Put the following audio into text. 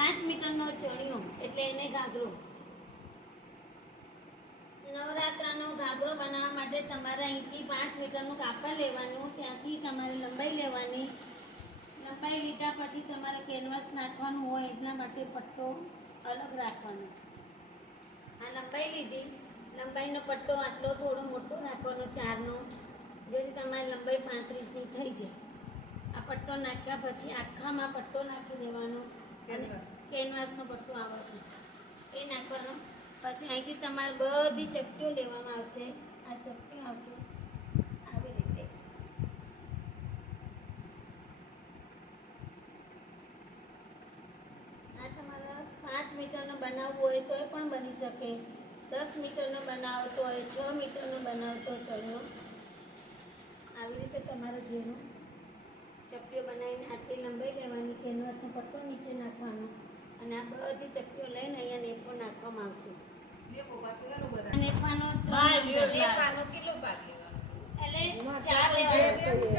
5 મીટરનો ચણિયો એટલે એને ઘાઘરો. નવરાત્રાનો ઘાઘરો બનાવવા માટે તમારે અહીંથી 5 મીટરનું કાપડ લેવાનું, ત્યાંથી તમારે લંબાઈ લેવાની. લંબાઈ લીધા પછી તમારે કેનવાસ નાખવાનું હોય એટલા માટે પટ્ટો અલગ રાખવાનો. આ લંબાઈ લીધી, લંબાઈનો પટ્ટો આટલો થોડો મોટો રાખવાનો 4નો, જેથી તમારી લંબાઈ 35ની થઈ જાય. આ પટ્ટો નાખ્યા પછી આખામાં પટ્ટો નાખી દેવાનો. કેનવાસનો પટ્ટો આવશે એ નાખવાનો. પછી અહીંથી તમારે બધી ચપટીઓ લેવામાં આવશે. આ ચપટી આવશે આવી રીતે. આ તમારા 5 મીટરનો બનાવવું હોય તો એ પણ બની શકે. 10 મીટરનો બનાવતો હોય, 6 મીટરનો બનાવતો ચણિયો આવી રીતે તમારે ઘેરું ચપટીઓ બનાવીને આટલી લંબાઈ લેવાની. કેનવાસનો પટ્ટો નીચે નાખવાનો અને આ બધી ચપટીઓ લઈને અહીંયા નેફો નાખવામાં આવશે. નેફાનો 3 કેટલો ભાગ લેવાનો? એટલે 4 લેવાનો.